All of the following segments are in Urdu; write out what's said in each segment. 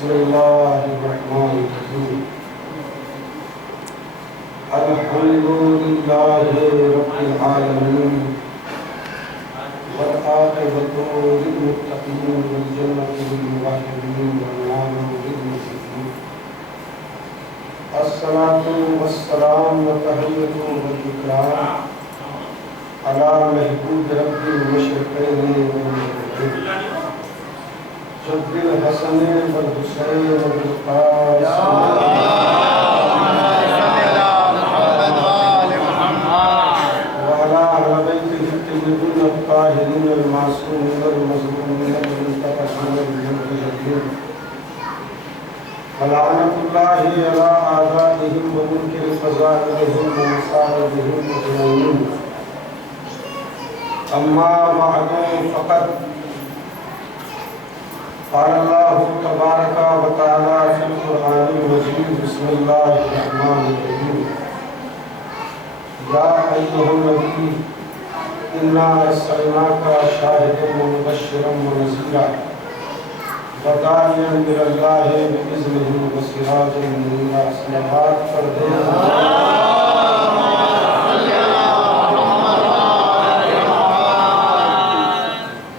بسم اللہ الرحمن الرحیم الحمدللہ رب العالمین والعاقبۃ للمتقین والجنۃ للموحدین والنار للمشرکین الصلاۃ والسلام وتحیۃ والاکرام علی محبوب رب المشرقین والمغربین جد الحسن والحسین والقاسم وعلى أهل بيته الطيبين الطاهرين المعصومين المظلومين المنتقمين المنتجبين ولعنة الله على أعدائهم ومنكر فضائلهم ومصائبهم أجمعين أما بعد فقد قال الله تبارك وتعالى في القرآن المجيد بسم الله الرحمن الرحيم يا أيها النبي إنا أرسلناك شاهدا ومبشرا ونذيرا وداعيا إلى الله بإذنه وسراجا منيرا صلوات فرد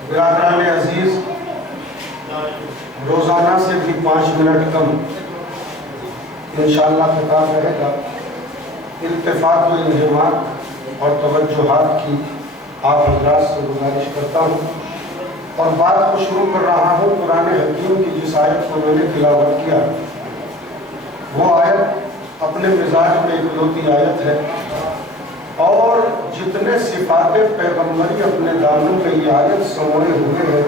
برادران عزیز، روزانہ سے بھی 5 منٹ کم انشاءاللہ خطاب رہے گا۔ التفات و انہمات اور توجہات کی آپ حضرات سے گزارش کرتا ہوں اور بات کو شروع کر رہا ہوں قرآن حکیم کی جس آیت کو میں نے تلاوت کیا۔ وہ آیت اپنے مزاج میں اکلوتی آیت ہے اور جتنے صفات پیغمبری اپنے دانوں میں یہ آیت سموئے ہوئے ہیں،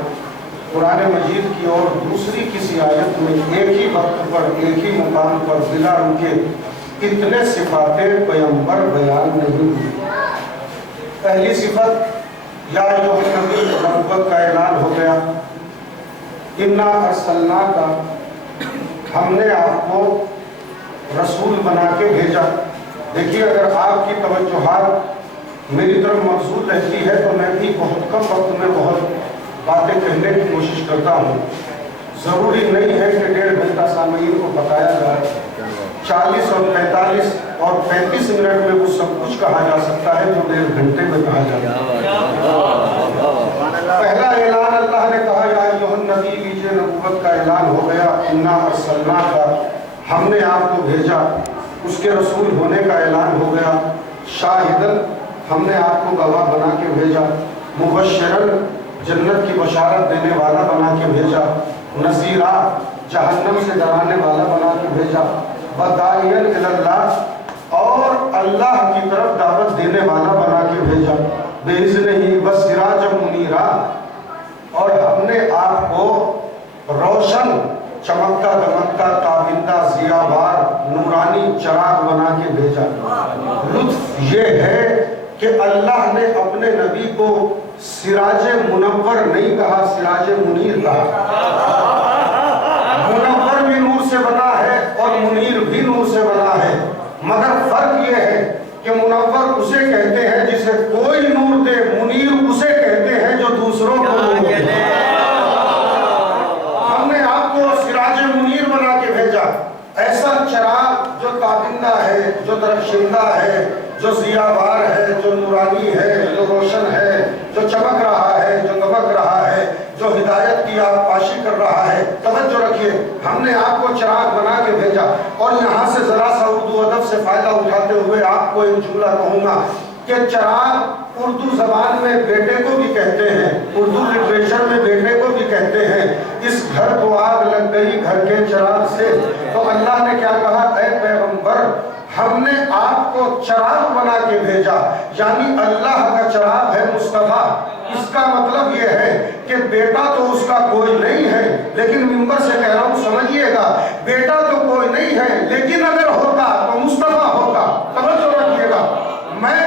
قرآن مجید کی اور دوسری کسی آیت میں ایک ہی وقت پر ایک ہی مقام پر بلا رکے اتنے صفات پیغمبر بیان نہیں ہوئی۔ پہلی صفت یا ایھا النبی، نبوت کا اعلان ہو گیا۔ انا ارسلناک، ہم نے آپ کو رسول بنا کے بھیجا۔ دیکھیے، اگر آپ کی توجہات میری طرف مبذول رہتی ہے تو میں بھی بہت کم وقت میں بہت باتیں کہنے کی کوشش کرتا ہوں۔ ضروری نہیں ہے کہ 1.5 گھنٹہ سامعین کو بتایا جائے، 40 اور 45 اور 35 منٹ میں وہ سب کچھ کہا جا سکتا ہے جو 1.5 گھنٹے میں کہا جاتا ہے۔ پہلا اعلان اللہ نے کہا یا ایھا النبی، لیجیے نبوت کا اعلان ہو گیا۔ انا ارسلناک، ہم نے آپ کو بھیجا، اس کے رسول ہونے کا اعلان ہو گیا۔ شاہدن، ہم نے آپ کو گواہ بنا کے بھیجا۔ مبشرن، جنت کی بشارت دینے والا بنا کے بھیجا۔ نذیرا، جہنم سے ڈرانے والا بنا کے بھیجا۔ وداعیا الی اللہ، اور اللہ کی طرف دعوت دینے والا بنا کے بھیجا۔ بِإِذْنِهِ وَسِرَاجًا مُنِيرًا، اور ہم نے آپ کو روشن، چمکتا دمکتا، تابندہ، ضیاءبار، نورانی چراغ بنا کے بھیجا۔ لطف یہ ہے کہ اللہ نے اپنے نبی کو سراج منور نہیں کہا، سراج منیر کہا۔ منور بھی نور سے بنا ہے اور منیر بھی نور سے بنا ہے، مگر فرق یہ ہے کہ منور اسے کہتے ہیں جسے کوئی نور دے، منیر اسے کہتے ہیں جو دوسروں کو نور دے۔ ہم نے آپ کو سراج منیر بنا کے بھیجا، ایسا چراغ جو تابندہ ہے، جو درخشندہ ہے، جو ضیاءبار ہے، جو نورانی ہے، جو روشن ہے، جو چمک رہا ہے، جو دمک رہا ہے، جو ہدایت کی آپ پاشی کر رہا ہے۔ توجہ رکھیے، ہم نے آپ کو چراغ بنا کے بھیجا۔ اور یہاں سے ذرا سا اردو ادب سے فائدہ اٹھاتے ہوئے آپ کو ایک جملہ کہوں گا کہ چراغ اردو زبان میں بیٹے کو بھی کہتے ہیں، اردو لٹریچر میں بیٹے کو بھی کہتے ہیں۔ اس گھر کو آگ لگ گئی گھر کے چراغ سے، تو اللہ نے کیا کہا؟ اے پیغمبر، ہم نے آپ کو چراغ بنا کے بھیجا، یعنی اللہ کا چراغ ہے مصطفیٰ۔ اس کا مطلب یہ ہے کہ بیٹا تو اس کا کوئی نہیں ہے، لیکن ممبر سے کہہ رہا ہوں سمجھیے گا، بیٹا تو کوئی نہیں ہے، لیکن اگر ہوتا تو مصطفیٰ ہوتا۔ توجہ رکھیے گا، میں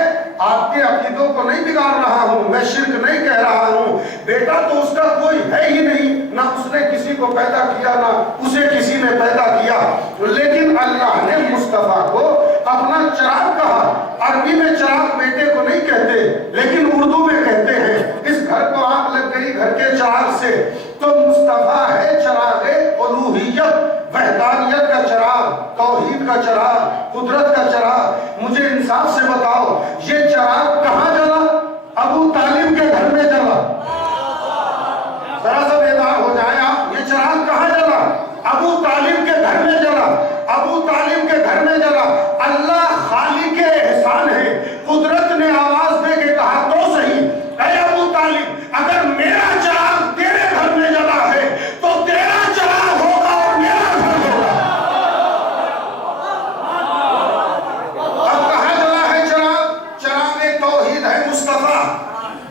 آپ کے عقیدوں کو نہیں بگاڑ رہا ہوں، میں شرک نہیں کہہ رہا ہوں۔ بیٹا تو اس کا کوئی ہے ہی نہیں، نہ اس نے کسی کو پیدا کیا، نہ اسے کسی نے پیدا کیا، لیکن اللہ نے مصطفیٰ کو اپنا چراغ کہا۔ عربی میں چراغ بیٹے کو نہیں کہتے، لیکن اردو میں کہتے ہیں۔ اس گھر کو آگ لگ گئی گھر کے چراغ سے، تو مصطفیٰ ہے چراغ الوہیت، وحدانیت کا چراغ، توحید کا چراغ، قدرت کا چراغ، مجھے انصاف سے بتاؤ یہ چراغ کہاں جلا؟ ابو طالب کے گھر میں جلا۔ ذرا سا بیدار ہو جائیں آپ، یہ چراغ کہاں جلا؟ ابو طالب کے گھر میں جلا۔ ابو طالب کے گھر میں جلا۔ اللہ خالق احسان ہے، قدرت نے آواز دے کے کہا تو صحیح، اے ابو طالب اگر میرا چراغ تیرے گھر میں جلا ہے تو تیرا چراغ ہوگا اور میرا گھر ہوگا۔ اب کہاں جلا ہے چراغ؟ چراغ توحید ہے مصطفیٰ،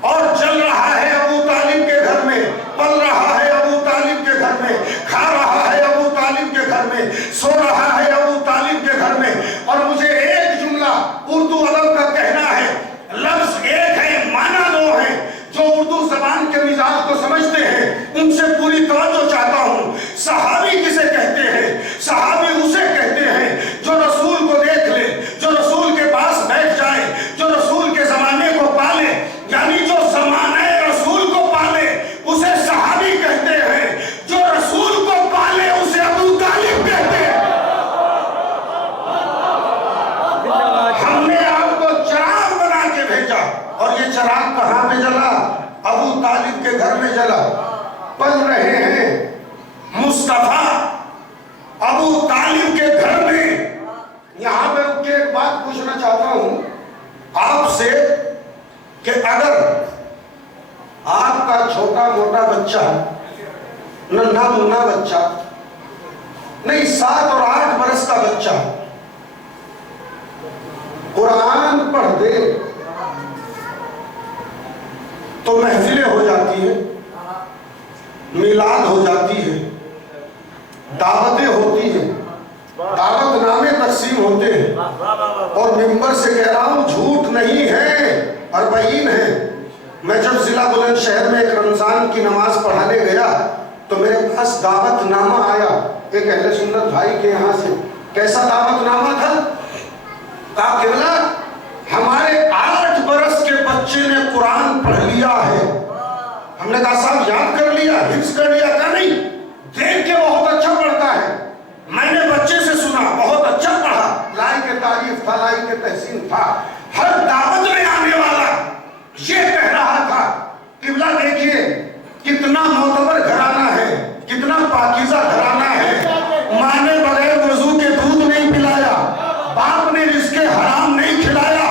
اور جل رہا ہے ابو طالب کے گھر میں، پل رہا ہے ابو طالب کے گھر میں، کھا رہا ہے ابو طالب کے گھر میں، سو رہا ہے ابو طالب کے گھر میں۔ اور مجھے ایک جملہ اردو ادب کا کہنا ہے، لفظ ایک ہے معنی دو ہے، جو اردو زبان کے مزاج کو سمجھتے ہیں ان سے پوری توجہ چاہتا ہوں۔ صحابی کسے کہتے ہیں؟ صحابی اسے کہتے ہیں جو رسول کو دیکھ لے، جو رسول کے پاس بیٹھ جائے، جو رسول کے زمانے کو پالے، یعنی جو زمانہ رسول کو پالے اسے صحابی کہتے ہیں، جو رسول کو پالے اسے ابو طالب کہتے ہیں۔ ہم نے آپ کو چراغ بنا کے بھیجا، اور یہ چراغ کہاں پہ جلا؟ ابو طالب کے گھر میں جلا۔ پل رہے ہیں مصطفیٰ ابو طالب کے گھر میں۔ یہاں پہ رک کے ایک بات پوچھنا چاہتا ہوں آپ سے کہ اگر آپ کا چھوٹا موٹا بچہ، ننھا منا بچہ، نہیں 7 اور 8 برس کا بچہ قرآن پڑھ دے تو محفلیں ہو جاتی ہیں، میلاد ہو جاتی ہے، دعوتیں ہوتی ہیں، دعوت نامے تقسیم ہوتے ہیں، اور ممبر سے کہہ رہا ہوں جھوٹ نہیں ہے، اربعین ہے۔ میں جب ضلع بلند شہر میں ایک رمضان کی نماز پڑھانے گیا تو میرے پاس دعوت نامہ آیا ایک اہل سنت بھائی کے یہاں سے۔ کیسا دعوت نامہ تھا؟ کہا قبلہ ہمارے 8 برس کے بچے نے قرآن پڑھ لیا ہے۔ ہم نے کہا صاحب یاد کر لیا، حفظ کر لیا؟ کہا نہیں، دیکھ کے بہت اچھا پڑھتا ہے، میں نے بچے سے سنا بہت اچھا پڑھا، لائق تعریف تھا، لائق تحسین تھا۔ ہر دعوت میں آنے والا یہ کہہ رہا تھا قبلہ دیکھیے کتنا معتبر گھرانہ ہے، کتنا پاکیزہ گھرانہ ہے، ماں نے بغیر وضو کے دودھ نہیں پلایا، باپ نے رزق حرام نہیں کھلایا،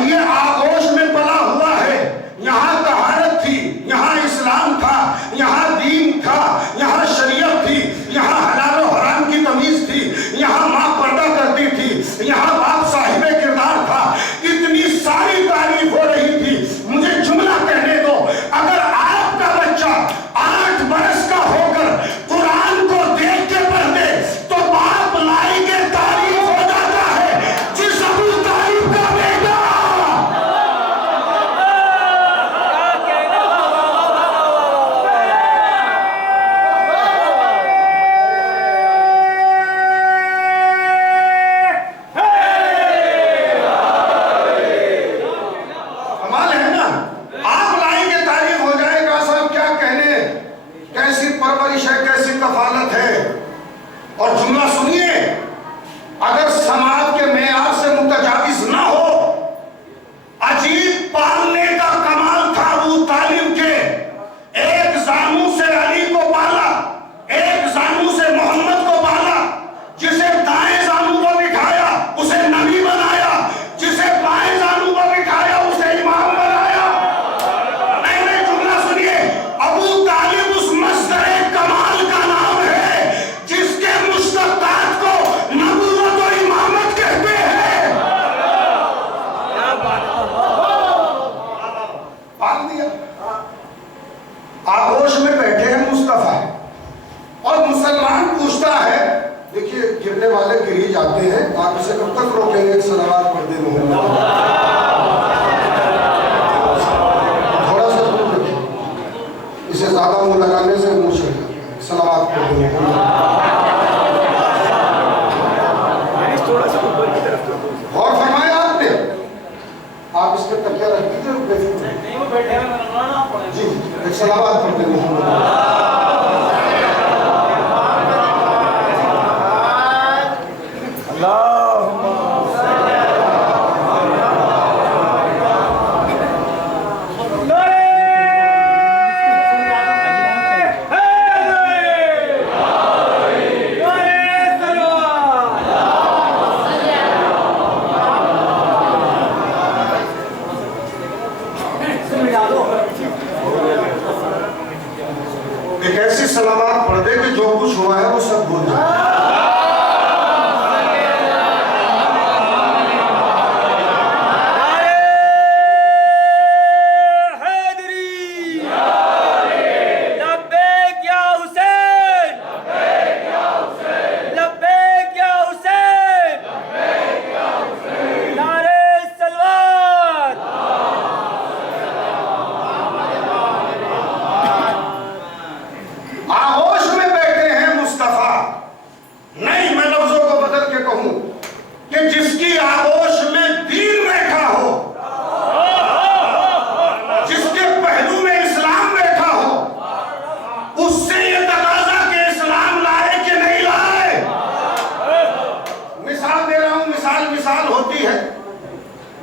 یہ آغوش میں پلا ہوا ہے، یہاں طہارت تھی، یہاں اسلام تھا، یہاں دین تھا، یہاں شریعت تھی، یہاں حلال و حرام کی تمیز تھی، یہاں ماں پردہ کرتی تھی، یہاں باپ صاحب کردار تھا، اتنی ساری تعریف ہو رہی تھی۔ مجھے جملہ کہنے دو، اگر آپ کا بچہ 8 برس کا ہو کر قرآن کو دیکھ کے پڑھ دے تو باپ لائی کے تعریف ہو جاتا ہے جس ابو طالب کا بیٹا۔ کمال ہے نا، آپ لائی کے تعریف ہو جائے گا صاحب کیا کہنے، کیسی پرورش ہے، کیسی کفالت ہے۔ اور جملہ سنیے، اگر سماعت کے معیار سے متجاوز نہ ہو، عجیب پالنے کا کمال تھا ابو طالب کے۔ ایک زانو سے علی کو پالا، ایک زانو سے محمد کو پالا، جسے دائیں زانو کو بٹھایا اسے نبی بنایا، جسے بائیں زانو کو بٹھایا اسے امام بنایا۔ نہیں جملہ سنیے، ابو طالب اس مصدر کمال کا نام ہے جس کے مشتقات کو نبوت و امامت کہتے ہیں۔ پال دیا، آغوش میں بیٹھے ہیں مصطفیٰ، اور مسلمان پوچھتا ہے، دیکھیے گرنے والے گر ہی جاتے ہیں، آپ اسے کب تک روکیں گے؟ صلوات پڑھ دیں محمد، تھوڑا سا دور رکھیں، اسے زیادہ منہ لگانے سے منہ چڑھ جاتا ہے۔ صلوات پڑھ دیں محمد۔ غور فرمایا آپ نے؟ آپ اس پہ تکیہ رکھ دیجیے، جی ایک صلوات پڑھ دیں محمد۔ کچھ ہوا ہے وہ سب بھول جائے.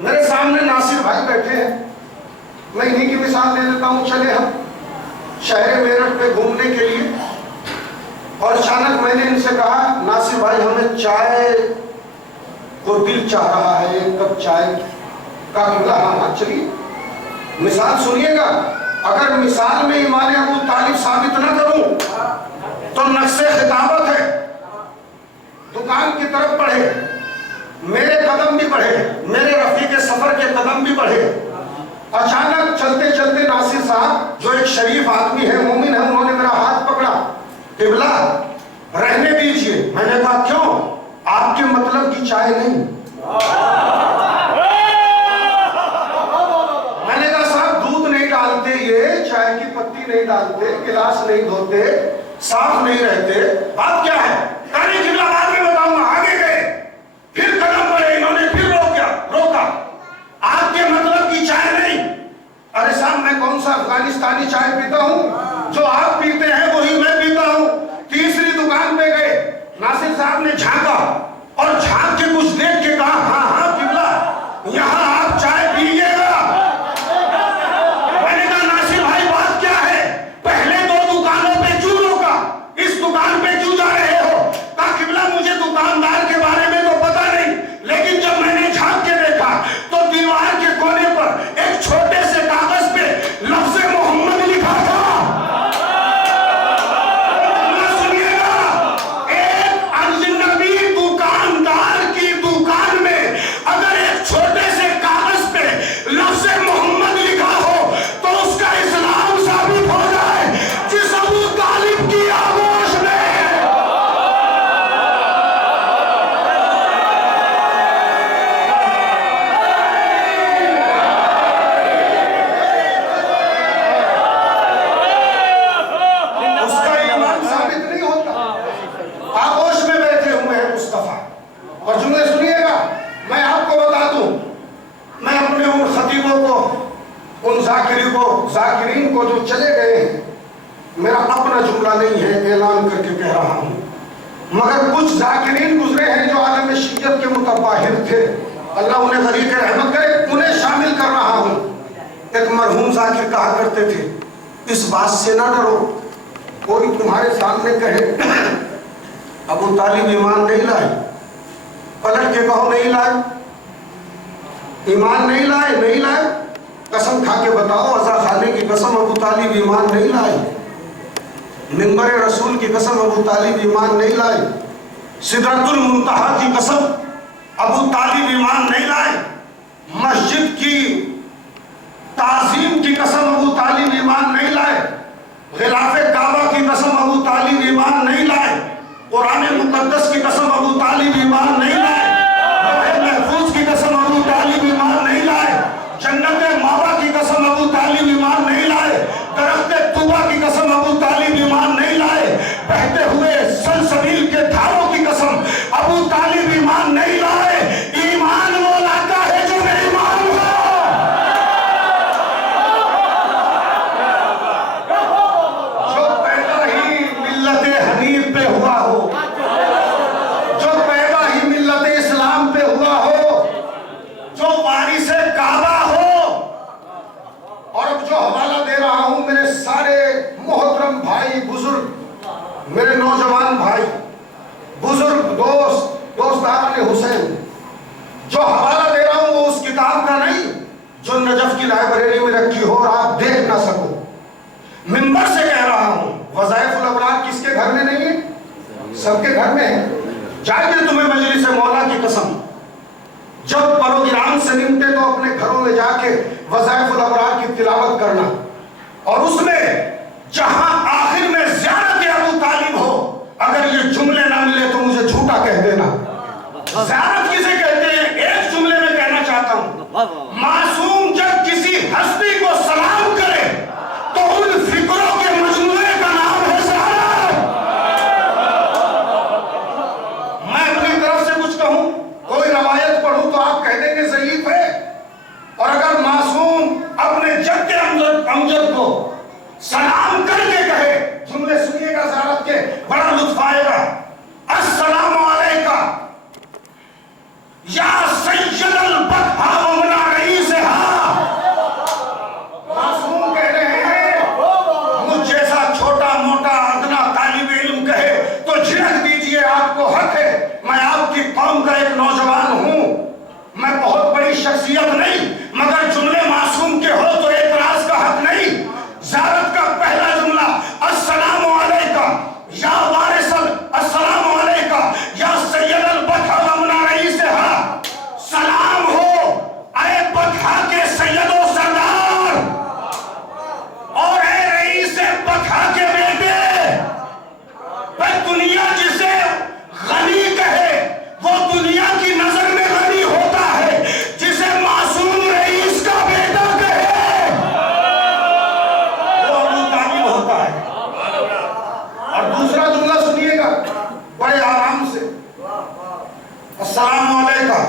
میرے سامنے ناصر بھائی بیٹھے ہیں، میں انہی کی مثال دے دیتا ہوں. چلے ہم شہر میرٹھ پہ گھومنے کے لیے، اور اچانک میں نے ان سے کہا ناصر بھائی ہمیں چائے کو دل چاہ رہا ہے، ایک کپ چائے کا. ہاں چلیے مثال سنیے گا. اگر مثال میں ایمان ابو طالب ثابت نہ کروں تو نقص خطابت ہے. دکان کی طرف بڑھے، میرے قدم بھی بڑھے، میرے رفیق سفر کے قدم بھی بڑھے. اچانک چلتے چلتے ناصر صاحب جو ایک شریف آدمی ہے، مومن ہے، انہوں نے میرا ہاتھ پکڑا. قبلہ رہنے دیجئے. میں نے کہا کیوں؟ آپ کے مطلب کی چائے نہیں. میں نے کہا صاحب دودھ نہیں ڈالتے، یہ چائے کی پتی نہیں ڈالتے، گلاس نہیں دھوتے، صاف نہیں رہتے، بات کیا ہے؟ کہنے قبلہ بعد میں بتاؤں گا. آگے گئے، پھر قدم بڑھے، انہوں نے پھر روکا. آپ کے مطلب کی چائے نہیں. ارے صاحب میں کون سا افغانستانی چائے پیتا ہوں؟ جو آپ پیتے ہیں وہی میں پیتا ہوں. تیسری دکان پہ گئے، ناصر صاحب نے جھانکا اور جھانک کے کچھ دیکھ کے کہا ہاں قبلہ یہاں آپ چائے پیئیے گا. میں نے کہا ناصر بھائی بات کیا ہے؟ پہلے دو دکانوں پہ کیوں روکا، اس دکان پہ کیوں جا رہے ہو؟ کہا قبلہ مجھے دکاندار کے بارے میں تو پتا نہیں، لیکن جب میں نے جھانک کے دیکھا تو دیوار کے کونے پر ایک چھوٹے سے کاغذ پہ لفظ محمد لکھا تھا. سنیے گا، ایک اجنبی دکاندار کی دکان میں اگر ایک چھوٹے سے کاغذ پہ لفظ محمد لکھا ہو تو اس کا اسلام ثابت ہو جائے. جس ابو طالب کی آغوش میں اور جملے سنیے گا. میں آپ کو بتا دوں، میں اپنے ان خطیبوں کو، ان ذاکرین کو جو چلے گئے ہیں، میرا اپنا جملہ نہیں ہے، اعلان کر کے کہہ رہا ہوں، مگر کچھ ذاکرین گزرے ہیں جو عالم شیعت کے متباہر تھے، اللہ انہیں غریق رحمت کرے، انہیں شامل کر رہا ہوں. ایک مرحوم ذاکر کہا کرتے تھے اس بات سے نہ ڈرو کوئی تمہارے سامنے کہے ابو طالب ایمان نہیں لائے، پلٹ کے کہو نہیں لائے، ایمان نہیں لائے. قسم کھا کے بتاؤ، عزا خانے کی قسم ابو طالب ایمان نہیں لائے، منبر رسول کی قسم ابو طالب ایمان نہیں لائے، سدرۃ المنتہا کی قسم ابو طالب ایمان نہیں لائے، مسجد کی تعظیم کی قسم ابو طالب ایمان نہیں لائے، غلاف کعبہ کی قسم ابو طالب ایمان نہیں لائے، قرآن مقدس کی قسم ابو طالب ایمان نہیں لائے، لوح محفوظ کی قسم ابو طالب ایمان نہیں لائے، جنت ماوا کی قسم ابو طالب ایمان نہیں لائے، درخت طوبہ کی قسم ابو طالب ایمان نہیں لائے، بہتے ہوئے سلسبیل کے دھاروں کی قسم ابو طالب ایمان نہیں لائے. ایمان وہ لاتا ہے جو بے ایمان ہو. جو پیدا ہی ملت حنیف پہ ہوا ہو، جو پیدا ہی ملت اسلام پہ ہوا ہو، جو وارث کعبہ ہو. اور اب جو حوالہ دے رہا ہوں میرے سارے محترم بھائی بزرگ، میرے نوجوان بھائی بزرگ دوستان حسین، جو حوالہ دے رہا ہوں وہ اس کتاب کا نہیں جو نجف کی لائبریری میں رکھی ہو اور آپ دیکھ نہ سکو. منبر سے کہہ رہا ہوں، وظائف الابرار کس کے گھر میں نہیں ہے؟ سب کے گھر میں ہے. چاہیے تمہیں مجلس مولا کی قسم جب پروگرام سے نمٹے تو اپنے گھروں میں جا کے وظائف الابرار کی تلاوت کرنا, اور اس میں جہاں آخر میں زیارت ابو طالب ہو اگر یہ جملے نہ ملے تو مجھے جھوٹا کہہ دینا. زیارت کسے کہتے ہیں؟ ایک جملے میں کہنا چاہتا ہوں, معصوم جب کسی ہستی کو سلام کرے تو ان فکروں کے مجموعے کا نام ہے زیارت. میں اپنی طرف سے کچھ کہوں, کوئی روایت پڑھوں تو آپ کہہ دیں گے ضعیف ہے, اور اگر معصوم اپنے جد امجد کو سلام کر کے کہے, جملے سنیے گا زیارت کے, بڑا لطف آئے گا. السلام علیکہ یا سید البطحہ ومن رئیسہا. معصوم کہہ رہے ہیں, مجھ جیسا چھوٹا موٹا ادنا طالب علم کہے تو جھڑک دیجئے, آپ کو حق ہے. میں آپ کی قوم کا ایک نوجوان ہوں, میں بہت بڑی شخصیت نہیں, مگر جملے معصوم کے ہو تو اعتراض کا حق نہیں. زیارت کا پہلا جملہ السلام علیکہ یا وارث, السلام علیکہ یا سید البطحہ ومن رئیسہا. سلام ہو اے بطحہ کے سید و سردار, اور اے رئیس بطحہ کے بیٹے. دنیا جسے غنی کہے وہ دنیا کی نظر میں غنی ہوتا ہے, جسے معصوم رئیس کا بیٹا کہے وہ ابو طالب ہوتا ہے. اور دوسرا جملہ سنیے گا بڑے آرام سے, السلام علیکہ.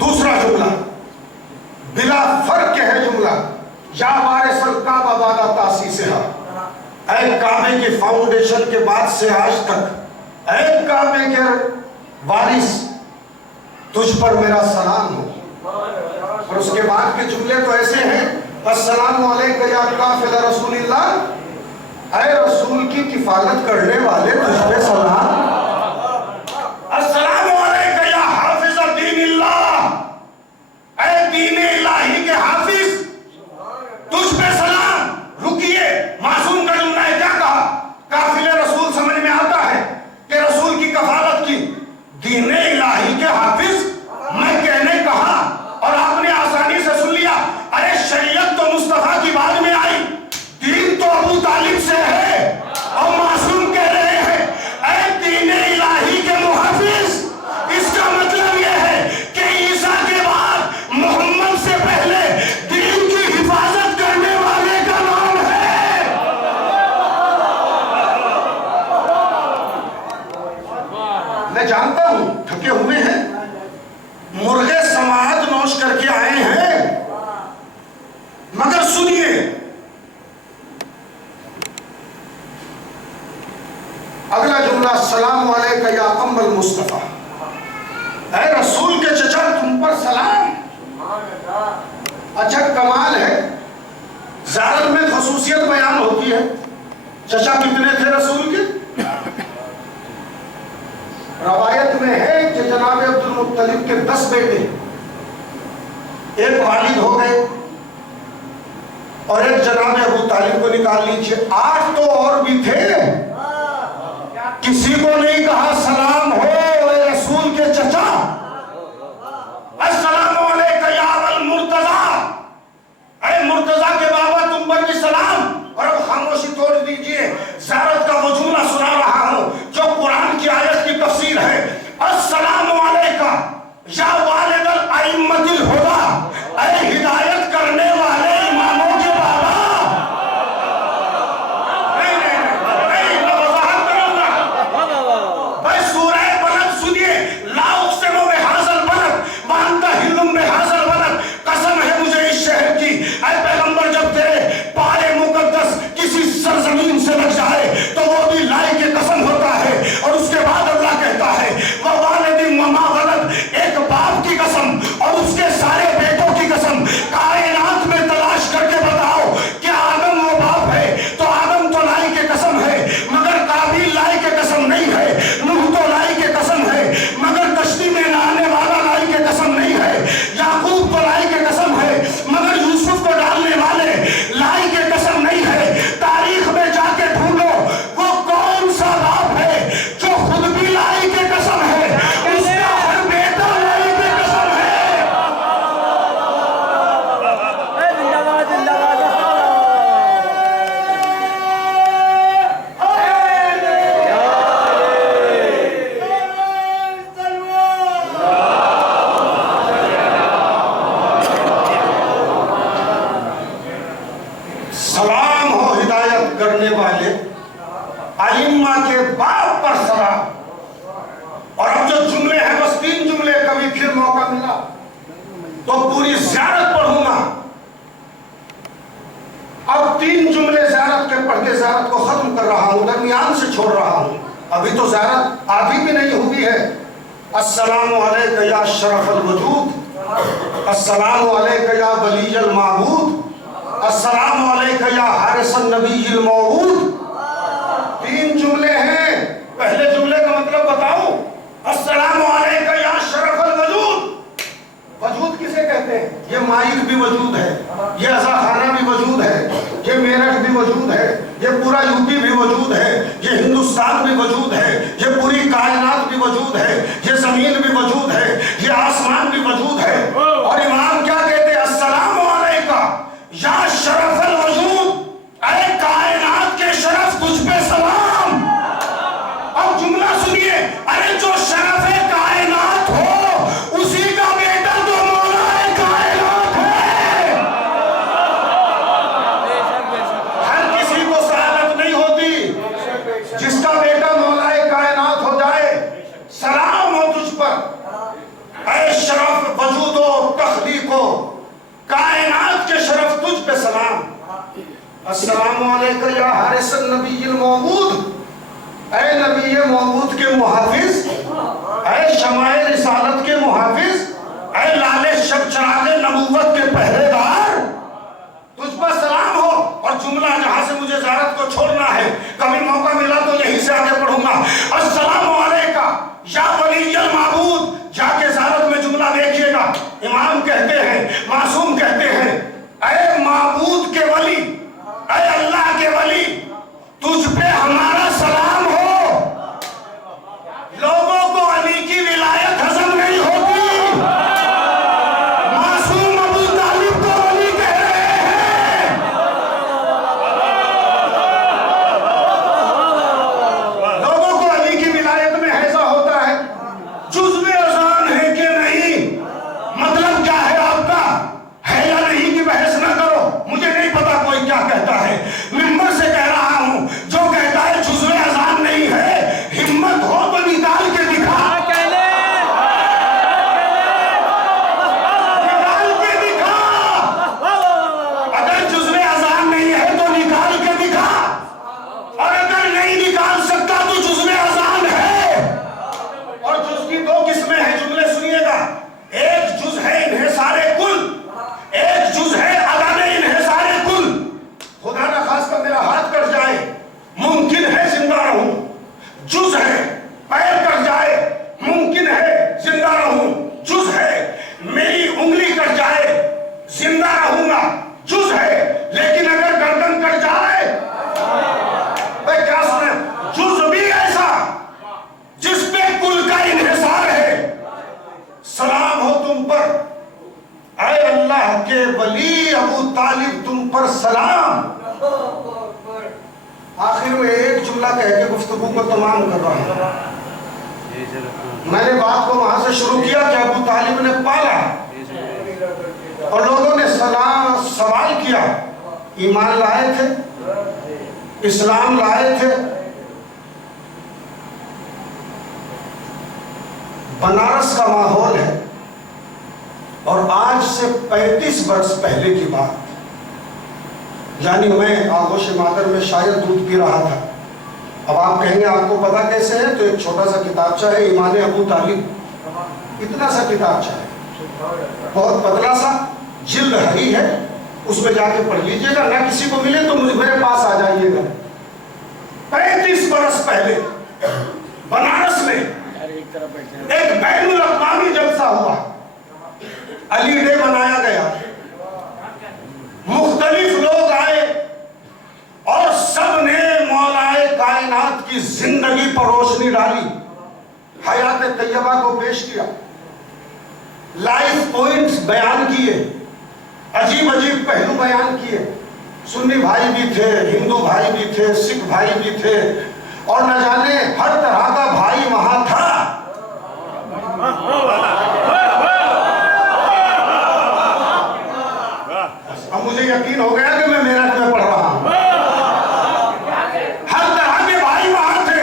دوسرا جملہ بلا فرق ہے جملہ, یا وارث الکعبہ بعد تاسیسہا. اے کعبے کی فاؤنڈیشن کے بعد سے آج تک اے کعبے کے وارث, تجھ پر میرا سلام ہو. اور اس کے بعد کے جملے تو ایسے ہیں, السلام علیکہ یا کافل رسول اللہ, اے رسول کی کفالت کرنے والے تجھ پہ سلام. السلام علیکہ یا حافظ دین اللہ, اے دین الہی کے حافظ تجھ پہ سلام. رکیے, معصوم کا جملہ ہے, کیا کہا؟ قافل رسول سمجھ میں آتا ہے کہ رسول کی کفالت کی, دین الہی کے حافظ میں کہنے کہا اور آپ نے آسانی سے سن لیا. ارے شریعت تو مصطفیٰ کی بعد میں آئی, دین تو ابو طالب سے ہے, اور معصوم کہہ رہے ہیں اے دین الہی کے محافظ. اس کا مطلب یہ ہے کہ عیسیٰ کے بعد محمد سے پہلے دین کی حفاظت کرنے والے کا نام ہے. میں جانتا ہوں تھکے ہوئے ہیں, مرغے سماعت نوش کر کے آئے ہیں, مگر سنیے, اگلا جملہ السلام علیکہ یا ام المصطفیٰ, اے رسول کے چچا تم پر سلام. اچھا کمال ہے, زیارت میں خصوصیت بیان ہوتی ہے. چچا کتنے تھے رسول کے؟ روایت میں ہے کہ جناب عبد المطلب کے 10 بیٹے, ایک والد ہو گئے اور ایک جناب ابو طالب کو نکال لیجیے, 8 تو اور بھی تھے. کسی کو نہیں کہا سلام ہو اے رسول کے چچا, السلام علیکہ یا ابا المرتضیٰ, اے مرتضیٰ کے بابا تم پر بھی سلام. اور اب خاموشی توڑ دیجئے, زیارت کا وہ جملہ سنا رہا ہوں جو قرآن کی آیت کی تفسیر ہے. السلام علیکہ یا والد الائمۃ الہدیٰ, اے ہدایت کرنے والے اماموں کے بابا. نہیں, میں وضاحت کروں گا. بھائی سورہ کے باپ پر سلام. اور اب جو جملے ہیں بس 3 جملے, کبھی پھر موقع ملا تو پوری زیارت پڑھوں گا. اب 3 جملے زیارت کے پڑھ کے زیارت کو ختم کر رہا ہوں, درمیان سے چھوڑ رہا ہوں. ابھی تو زیارت آدھی بھی نہیں ہوئی ہے. السلام علیکہ یا شرف الوجود, السلام علیکہ یا ولی المعبود, السلام علیکہ یا حارس النبی الموعود. 3 جملے ہیں. پہلے جملے کا مطلب بتاؤں, السلام علیکہ یا شرف الوجود. وجود کسے کہتے ہیں؟ یہ مائر بھی وجود ہے, یہ عزا خانہ بھی وجود ہے, یہ میرٹھ بھی وجود ہے, یہ پورا یوپی بھی وجود ہے, یہ ہندوستان بھی وجود ہے, یہ پوری کائنات بھی وجود ہے, یہ زمین بھی وجود ہے, یہ آسمان بھی وجود ہے. اور امام کیا کہتے ہیں؟ السلام علیکہ یا شرف الوجود, اے کائنات کے شرف تجھ پہ سلام. اب جملہ سنیے, ارے جو شرف کائنات ہو اسی کا بیٹا تو مولا کائنات ہے. ہر کسی کو سعادت نہیں ہوتی, جس کا بیٹا مولا کائنات ہو جائے. سلام ہو تجھ پر اے شرف وجود و تخلیق و کائنات کے شرف, تجھ پہ سلام. السلام علیکم یا حارس النبی الموعود, اے نبی موعود کے محافظ, اے شمع رسالت کے محافظ, اے لال شب چراغ نبوت کے پہرے دار, تجھ پر سلام ہو. اور جملہ جہاں سے مجھے زیارت کو چھوڑنا ہے, کبھی موقع ملا تو یہیں سے آگے پڑھوں گا. السلام علیکہ یا ولی المعبود. جا کے زیارت میں جملہ دیکھیے گا, امام کہتے ہیں, معصوم کہتے ہیں, اے معبود کے ولی, اے اللہ کے ولی, تجھ پہ ہمارا سلام ہو. لوگوں کو علی کی ولایت ہضم نہیں ہوتی, معصوم ابو طالب کو ولی کہہ رہے ہیں. لوگوں کو علی کی ولایت میں ایسا ہوتا ہے. جزو اذان ہے کہ نہیں, مطلب کیا ہے آپ کا, ہے یا نہیں کی بحث نہ کرو, مجھے نہیں پتا کوئی کیا کہتا ہے. ممبر سے کہہ رہا ہوں, جو کہتا ہے جزو اذان نہیں ہے, ہمت ہو تو نکال کے دکھا. نکال کے دکھا. اگر جزو اذان نہیں ہے تو نکال کے دکھا, اور اگر نہیں نکال سکتا تو جزو اذان ہے. اور جز کی 2 قسمیں ہیں, جملے سنیے گا. ایک جز ہے انحصار کل, ایک جز ہے عدم انحصار کل. خدا نہ خواستہ میرا ہاتھ کٹ جائے, ممکن ہے زندہ رہوں. جز ہے, پیر کٹ جائے, ممکن ہے زندہ رہوں. جز ہے, میری انگلی کٹ جائے, زندہ رہوں گا. جز ہے, لیکن اگر گردن کٹ جائے, بھائی کیا سنیں, جز بھی ایسا جس پہ کل کا انحصار ہے. سلام ہو تم پر, اے اللہ کے ولی ابو طالب, تم پر سلام. آخر میں ایک جملہ کہہ کے گفتگو کو تمام کر رہا ہوں. میں نے بات کو وہاں سے شروع کیا کہ ابو طالب نے پالا, اور لوگوں نے سوال کیا, ایمان لائے تھے, اسلام لائے تھے. بنارس کا ماحول ہے, اور آج سے 35 برس پہلے کی بات, یعنی میں آغوش مادر میں شاید دودھ پی رہا تھا. اب آپ کہیں گے آپ کو پتا کیسے ہے, تو ایک چھوٹا سا کتابچہ ہے, ایمان ابو طالب, اتنا سا کتابچہ ہے, بہت پتلا سا, جلد ہری ہے, اس میں جا کے پڑھ لیجئے گا. نہ کسی کو ملے تو میرے پاس آ جائیے گا. 35 برس پہلے بنارس میں ایک بین الاقوامی جلسہ ہوا, علی ڈے منایا گیا. مختلف لوگ آئے اور سب نے مولائے کائنات کی زندگی پر روشنی ڈالی, حیات طیبہ کو پیش کیا, لائف پوائنٹس بیان کیے, عجیب عجیب پہلو بیان کیے. سنی بھائی بھی تھے, ہندو بھائی بھی تھے, سکھ بھائی بھی تھے, اور نہ جانے ہر طرح کا بھائی وہاں تھا. اب مجھے یقین ہو گیا کہ میں میرٹھ میں پڑھ رہا ہوں. ہر طرح کے بھائی وہاں تھے,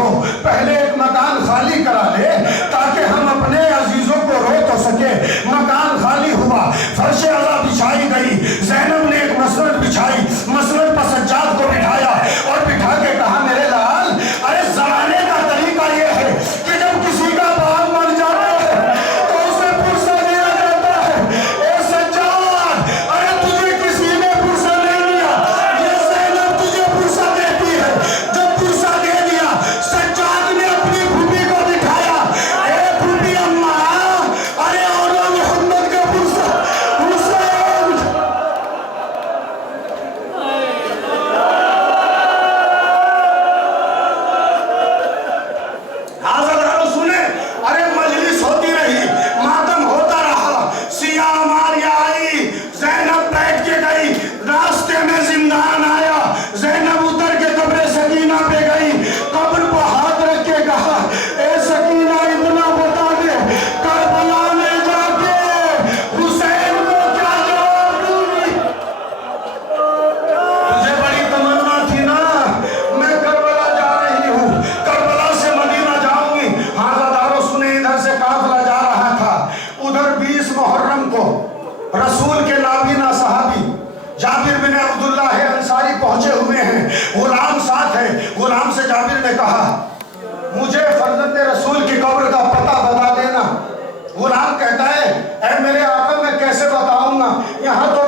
ہو پہلے ایک مکان خالی کرا لے تاکہ ہم اپنے عزیزوں کو رو تو سکے. مکان خالی ہوا, فرش عزا بچھائی گئی. زینب نے ایک مسند بچھائی, مسند پر سجاد کو بٹھایا اور بٹھا کے کہا میرے لال, ارے زمانے کا طریقہ یہ ہے کہ جب کسی کا باپ مر جاتا ہے تو اسے پرسہ دیا جاتا ہے. اے سجاد, ارے تجھے کسی نے پرسہ نہیں دیا, یہ زینب تجھے پرسہ دیتی ہے. جب پرسہ دے دیا, سجاد نے اپنی پھوپھی کو بٹھایا. اے پھوپھی اماں, ارے اولا محمد کا پرسہ حسین. حاضر سنیں, ارے مجلس ہوتی رہی, ماتم ہوتا رہا. سیاہ ماریا آئی, زینب بیٹھ کے گئی. راستے میں زندان آیا, زینب اتر کے قبر سکینہ پہ گئی. قبر کو ہاتھ رکھ کے کہا اے سکینہ اتنا بتا دے, کربلا میں جا کے حسین کو کیا جواب دوں گی. تجھے بڑی تمنا تھی نا, میں کربلا جا رہی ہوں, کربلا سے مدینہ جاؤں گی. حاضرداروں سنیں, ادھر سے قافلہ جا رہا تھا, ادھر 20 محرم کو رسول کے نابینا صحابی جابر بن عبداللہ انصاری پہنچے ہوئے ہیں. غلام ساتھ ہے. غلام سے جابر نے کہا مجھے فرزند رسول کی قبر کا پتہ بتا دینا. غلام کہتا ہے اے میرے آقا, میں کیسے بتاؤں گا, یہاں تو